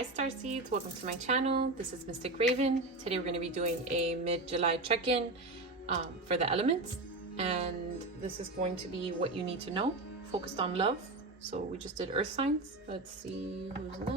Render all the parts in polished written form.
Hi Starseeds, welcome to my channel. This is Mystic Raven. Today we're going to be doing a mid-July check-in for the elements, and this is going to be what you need to know, focused on love. So we just did earth signs. Let's see who's next.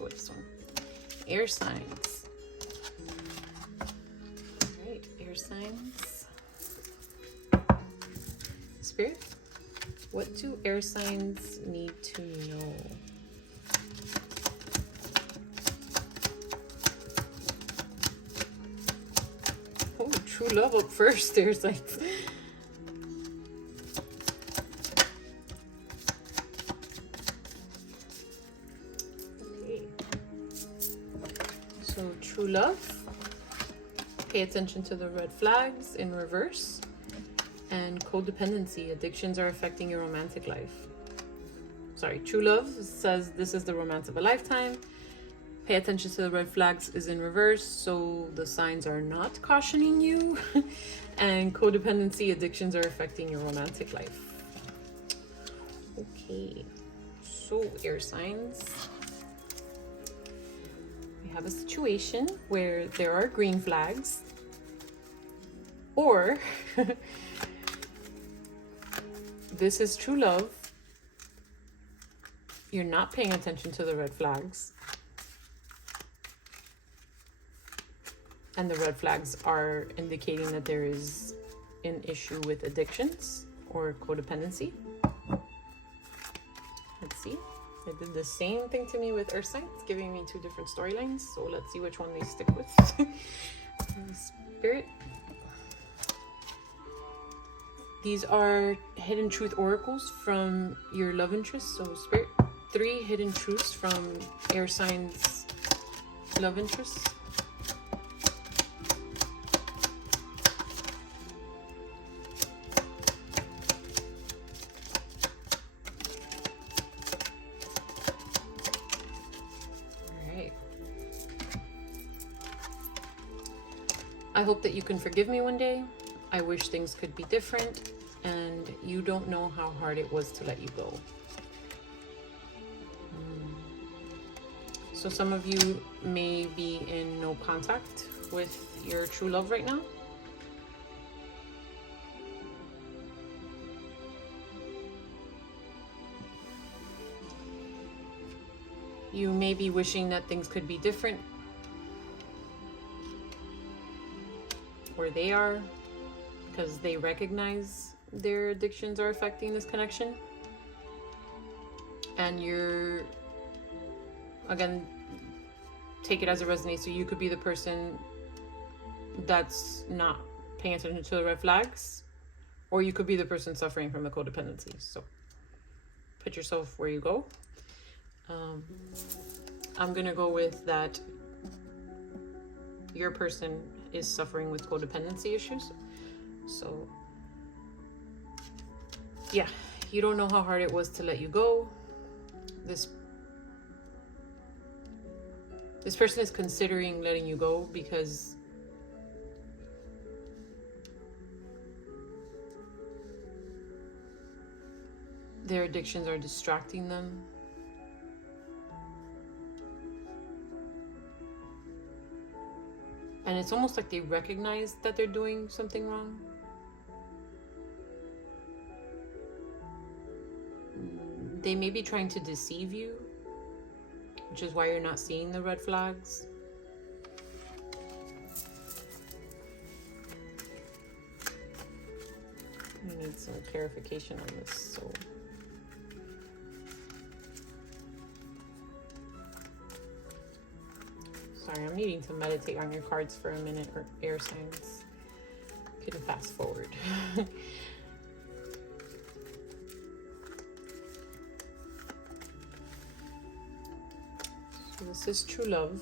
Oh, this one. Air signs. All right, air signs. Spirit, what do air signs need to know? Oh, true love up first, air signs. Okay. So true love. Pay attention to the red flags in reverse. And codependency, addictions are affecting your romantic life. Sorry, true love says this is the romance of a lifetime. Pay attention to the red flags is in reverse, so the signs are not cautioning you. And codependency, addictions are affecting your romantic life. Okay, so air signs. We have a situation where there are green flags, or this is true love. You're not paying attention to the red flags. And the red flags are indicating that there is an issue with addictions or codependency. Let's see. They did the same thing to me with earth signs, giving me two different storylines. So let's see which one they stick with. Spirit. These are hidden truth oracles from your love interest. So Spirit, 3 hidden truths from air signs love interests. All right. I hope that you can forgive me one day. I wish things could be different, and you don't know how hard it was to let you go. So some of you may be in no contact with your true love right now. You may be wishing that things could be different, or they are, because they recognize their addictions are affecting this connection. And you're, again, take it as it resonates. So you could be the person that's not paying attention to the red flags, or you could be the person suffering from the codependency. So put yourself where you go. I'm gonna go with that your person is suffering with codependency issues. So yeah, you don't know how hard it was to let you go. This person is considering letting you go because their addictions are distracting them. And it's almost like they recognize that they're doing something wrong. They may be trying to deceive you, which is why you're not seeing the red flags. I need some clarification on this. So sorry, I'm needing to meditate on your cards for a minute, or air signs. You can fast forward. So this is true love.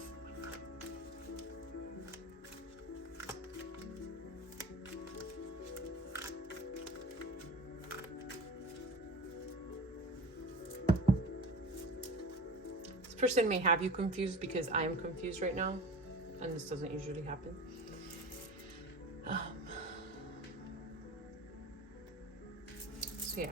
This person may have you confused because I am confused right now, and this doesn't usually happen. So yeah.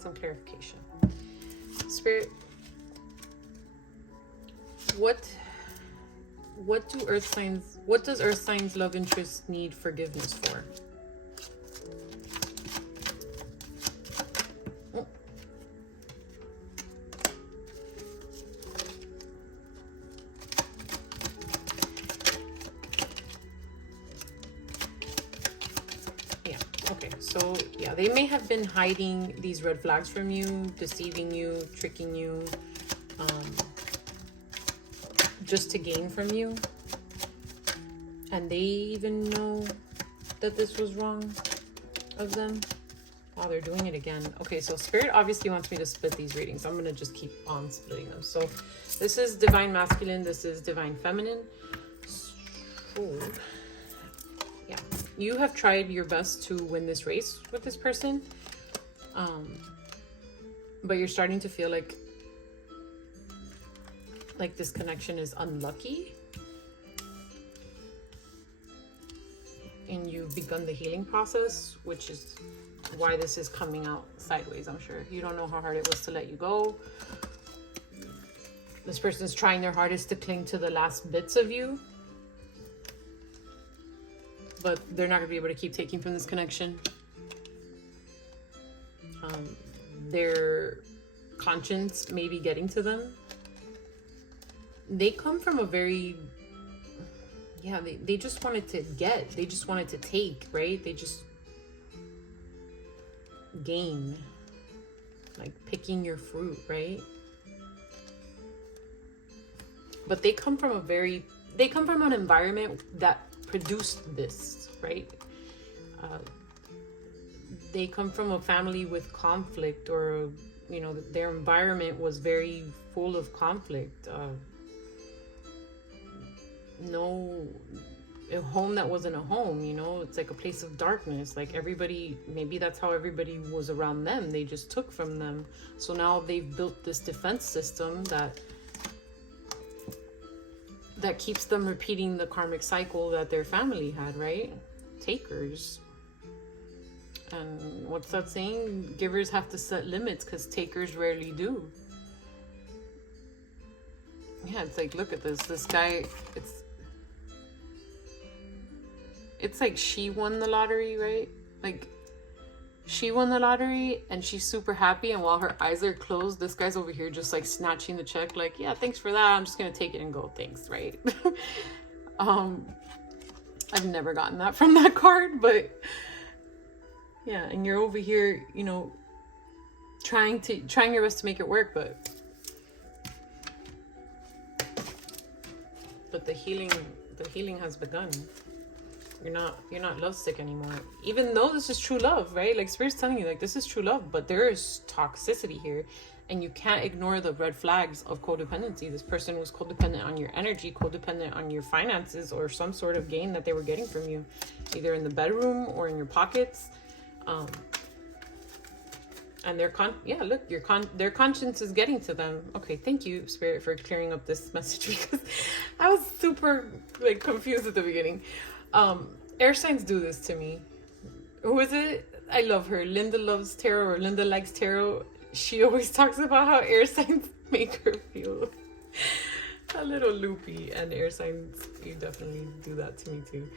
get some clarification. Spirit, what does earth signs love interest need forgiveness for? Oh. Yeah, okay, so yeah, they may have been hiding these red flags from you, deceiving you, tricking you, just to gain from you. And they even know that this was wrong of them. Wow, they're doing it again. Okay, so Spirit obviously wants me to split these readings. I'm gonna just keep on splitting them. So this is divine masculine, this is divine feminine. So yeah, you have tried your best to win this race with this person, but you're starting to feel like this connection is unlucky, and you've begun the healing process, which is why this is coming out sideways. I'm sure you don't know how hard it was to let you go. This person's trying their hardest to cling to the last bits of you, but they're not gonna be able to keep taking from this connection. Their conscience may be getting to them. They come from a very, yeah, they just wanted to get, they just wanted to take, right? They just gain, like picking your fruit, right? But they come from an environment that produced this, right? They come from a family with conflict, or, you know, their environment was very full of conflict. A home that wasn't a home, you know, it's like a place of darkness. Like everybody, maybe that's how everybody was around them. They just took from them. So now they've built this defense system that keeps them repeating the karmic cycle that their family had, right? Takers. And what's that saying? Givers have to set limits because takers rarely do. Yeah, it's like, look at this guy, it's like she won the lottery, right? Like she won the lottery and she's super happy, and while her eyes are closed, this guy's over here just like snatching the check, like, yeah, thanks for that, I'm just gonna take it and go, thanks, right? I've never gotten that from that card, but yeah, and you're over here, you know, trying your best to make it work, but the healing has begun. You're not lovesick anymore, even though this is true love, right? Like Spirit's telling you, like, this is true love, but there is toxicity here, and you can't ignore the red flags of codependency. This person was codependent on your energy, codependent on your finances, or some sort of gain that they were getting from you, either in the bedroom or in your pockets. And their conscience is getting to them. Okay, thank you, Spirit, for clearing up this message, because I was super like confused at the beginning. Air signs do this to me. Who is it? I love her. Linda loves tarot, or Linda likes tarot. She always talks about how air signs make her feel a little loopy, and air signs, you definitely do that to me too.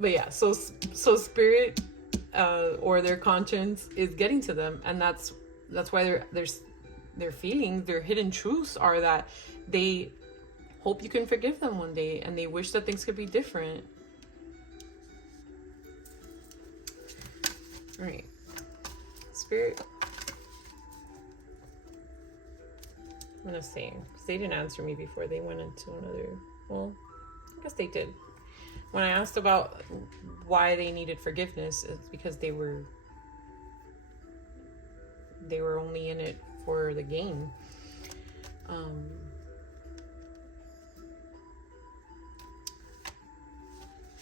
But yeah, so Spirit, or their conscience is getting to them, and that's why their feelings, their hidden truths are that they hope you can forgive them one day, and they wish that things could be different. All right, Spirit, I'm gonna say, because they didn't answer me before they went into another, well, I guess they did. When I asked about why they needed forgiveness, it's because they were only in it for the gain.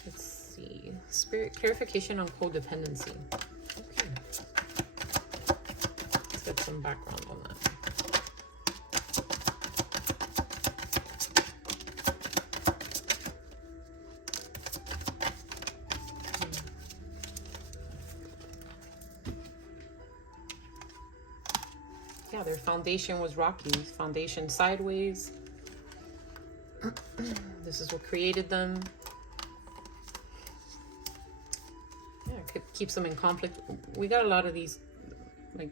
Let's see. Spirit, clarification on codependency. Okay. Let's get some background on that. yeah, their foundation was rocky. Foundation sideways. This is what created them. Yeah, it keeps them in conflict. We got a lot of these, like,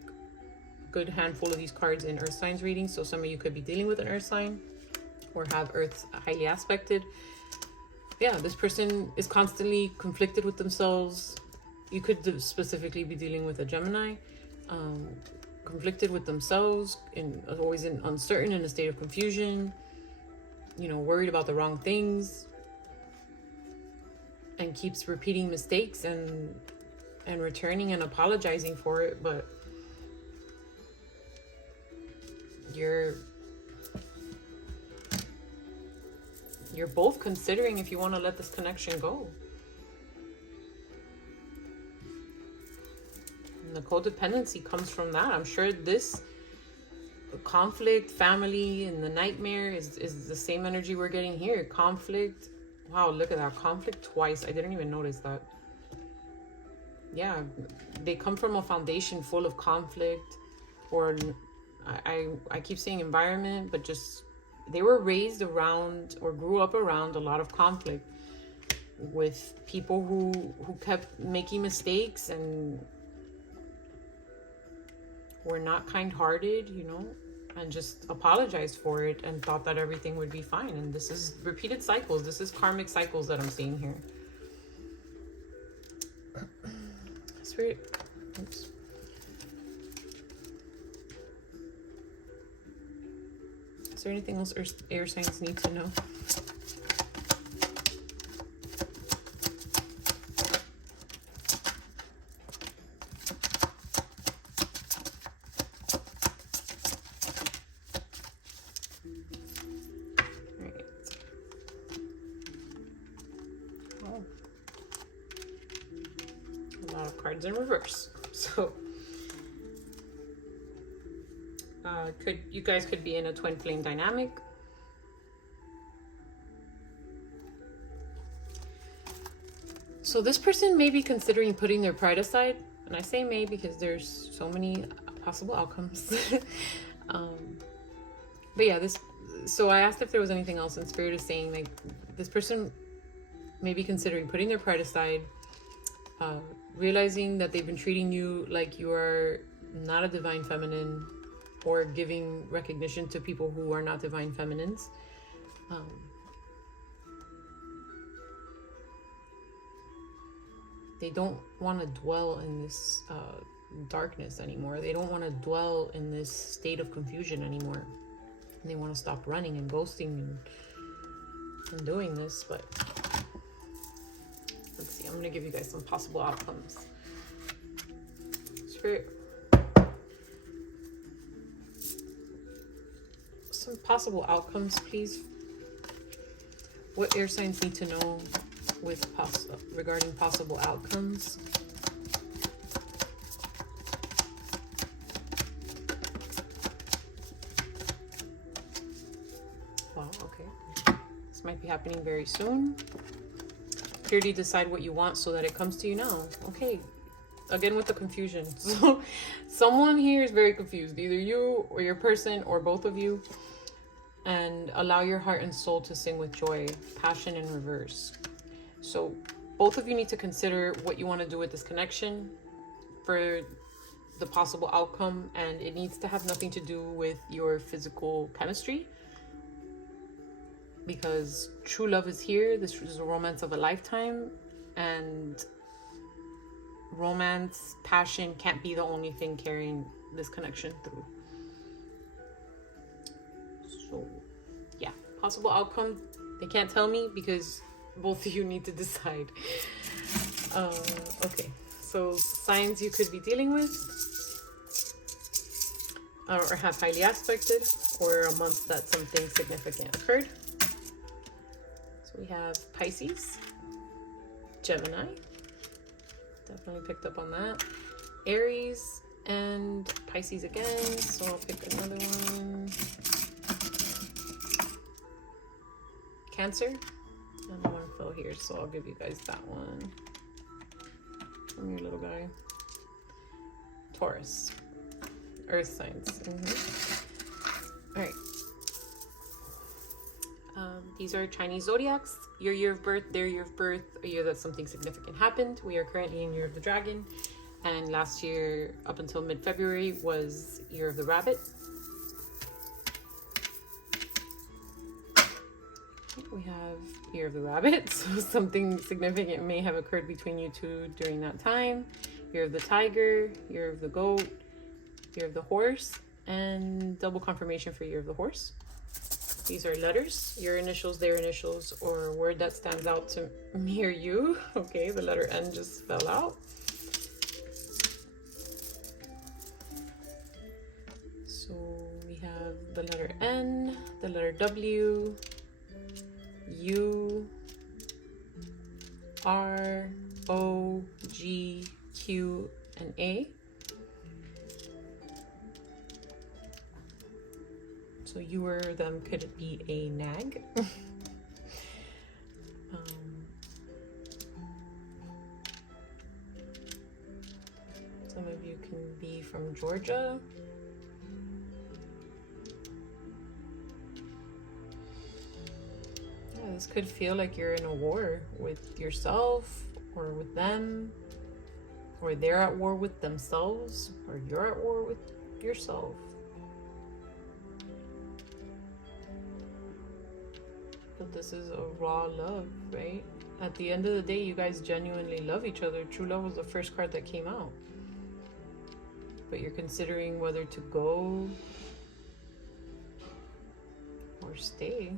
good handful of these cards in earth signs readings. So some of you could be dealing with an earth sign or have earth highly aspected. Yeah, this person is constantly conflicted with themselves. You could specifically be dealing with a Gemini, conflicted with themselves, always uncertain, in a state of confusion, you know, worried about the wrong things, and keeps repeating mistakes and returning and apologizing for it. But you're both considering if you want to let this connection go. And the codependency comes from that. I'm sure this conflict, family, and the nightmare is the same energy we're getting here. Conflict. Wow, look at that. Conflict twice. I didn't even notice that. Yeah, they come from a foundation full of conflict, or I keep saying environment, but just they were raised around or grew up around a lot of conflict with people who kept making mistakes and were not kind-hearted, you know, and just apologized for it and thought that everything would be fine. And this is repeated cycles. This is karmic cycles that I'm seeing here. Spirit. Oops. Is there anything else air signs need to know? In reverse. So you guys could be in a twin flame dynamic. So this person may be considering putting their pride aside, and I say may because there's so many possible outcomes. But yeah, so I asked if there was anything else, and Spirit is saying like this person may be considering putting their pride aside, realizing that they've been treating you like you are not a divine feminine, or giving recognition to people who are not divine feminines. They don't want to dwell in this darkness anymore. They don't want to dwell in this state of confusion anymore. And they want to stop running and ghosting and doing this. But let's see, I'm going to give you guys some possible outcomes. Spirit. Some possible outcomes, please. What air signs need to know with regarding possible outcomes? Wow, okay. This might be happening very soon. Clearly decide what you want so that it comes to you now. Okay. Again with the confusion. So someone here is very confused. Either you or your person or both of you. And allow your heart and soul to sing with joy. Passion in reverse. So both of you need to consider what you want to do with this connection for the possible outcome. And it needs to have nothing to do with your physical chemistry. Because true love is here. This is a romance of a lifetime. And romance, passion can't be the only thing carrying this connection through. So, yeah, possible outcome. They can't tell me because both of you need to decide. Okay, so signs you could be dealing with, or have highly aspected, or a month that something significant occurred. So we have Pisces, Gemini, definitely picked up on that, Aries, and Pisces again, so I'll pick another one. Cancer, and one fell here, so I'll give you guys that one from your little guy. Taurus. Earth signs. All right. These are Chinese zodiacs. Your year of birth, their year of birth, a year that something significant happened. We are currently in Year of the Dragon. And last year, up until mid-February, was Year of the Rabbit. We have Year of the Rabbit, so something significant may have occurred between you two during that time. Year of the Tiger, Year of the Goat, Year of the Horse, and double confirmation for Year of the Horse. These are letters, your initials, their initials, or a word that stands out to me or you. Okay, the letter N just fell out. So we have the letter N, the letter W, U, R, O, G, Q, and A. So you or them could be a nag. Some of you can be from Georgia. Yeah, this could feel like you're in a war with yourself or with them, or they're at war with themselves, or you're at war with yourself. But this is a raw love, right? At the end of the day, you guys genuinely love each other. True love was the first card that came out. But you're considering whether to go or stay.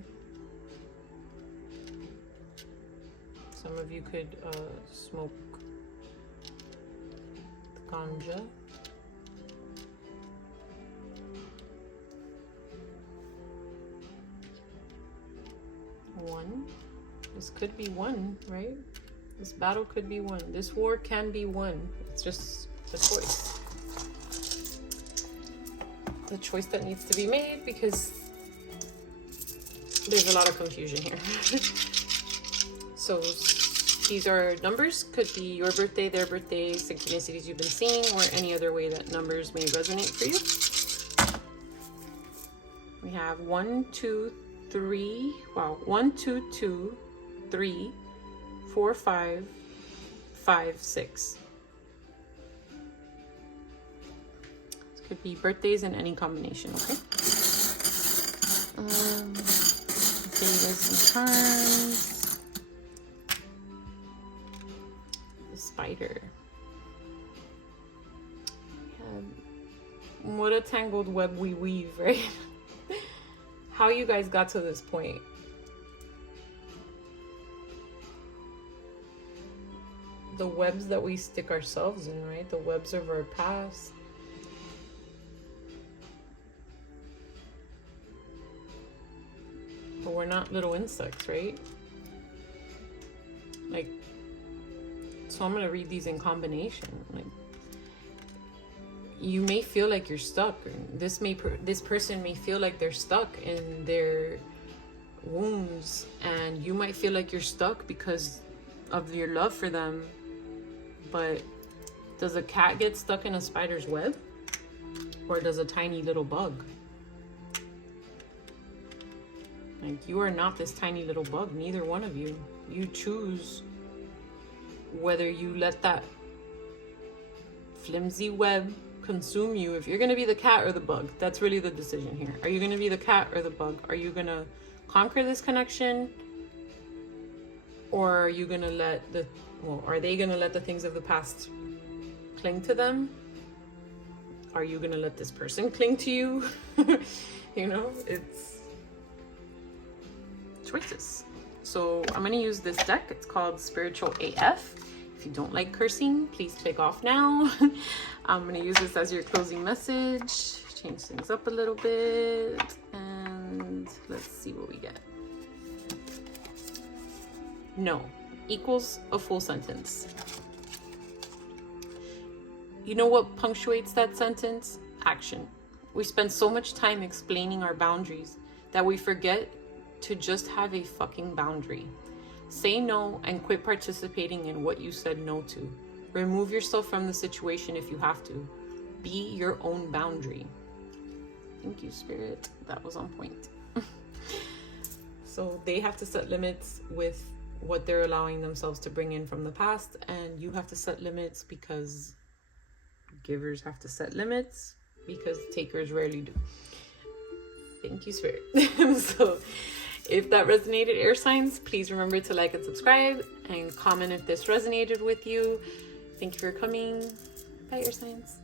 Some of you could smoke ganja. One. This could be won, right? This battle could be won. This war can be won. It's just a choice. The choice that needs to be made, because there's a lot of confusion here. So these are numbers. Could be your birthday, their birthday, synchronicities you've been seeing, or any other way that numbers may resonate for you. We have 1, 2, 3, wow, 1, 2, 2, 3, 4, 5, 5, 6. This could be birthdays in any combination, okay? Give you guys some cards. The spider. Yeah. What a tangled web we weave, right? How you guys got to this point. The webs that we stick ourselves in, right? The webs of our past. But we're not little insects, right? Like, so I'm gonna read these in combination. Like, you may feel like you're stuck. This person may feel like they're stuck in their wounds, and you might feel like you're stuck because of your love for them. But does a cat get stuck in a spider's web, or does a tiny little bug? Like, you are not this tiny little bug, neither one of you. You choose whether you let that flimsy web consume you. If you're going to be the cat or the bug, that's really the decision here. Are you going to be the cat or the bug? Are you going to conquer this connection, or are you going to let are they going to let the things of the past cling to them? Are you going to let this person cling to you? You know, it's choices. So I'm going to use this deck. It's called Spiritual AF. If you don't like cursing, please click off now. I'm going to use this as your closing message. Change things up a little bit. And let's see what we get. No equals a full sentence. You know what punctuates that sentence? Action. We spend so much time explaining our boundaries that we forget to just have a fucking boundary. Say no and quit participating in what you said no to. Remove yourself from the situation if you have to. Be your own boundary. Thank you, Spirit. That was on point. So they have to set limits with what they're allowing themselves to bring in from the past, and you have to set limits because givers have to set limits because takers rarely do. Thank you, Spirit. So if that resonated, air signs, please remember to like and subscribe and comment if this resonated with you. Thank you for coming. Bye, air signs.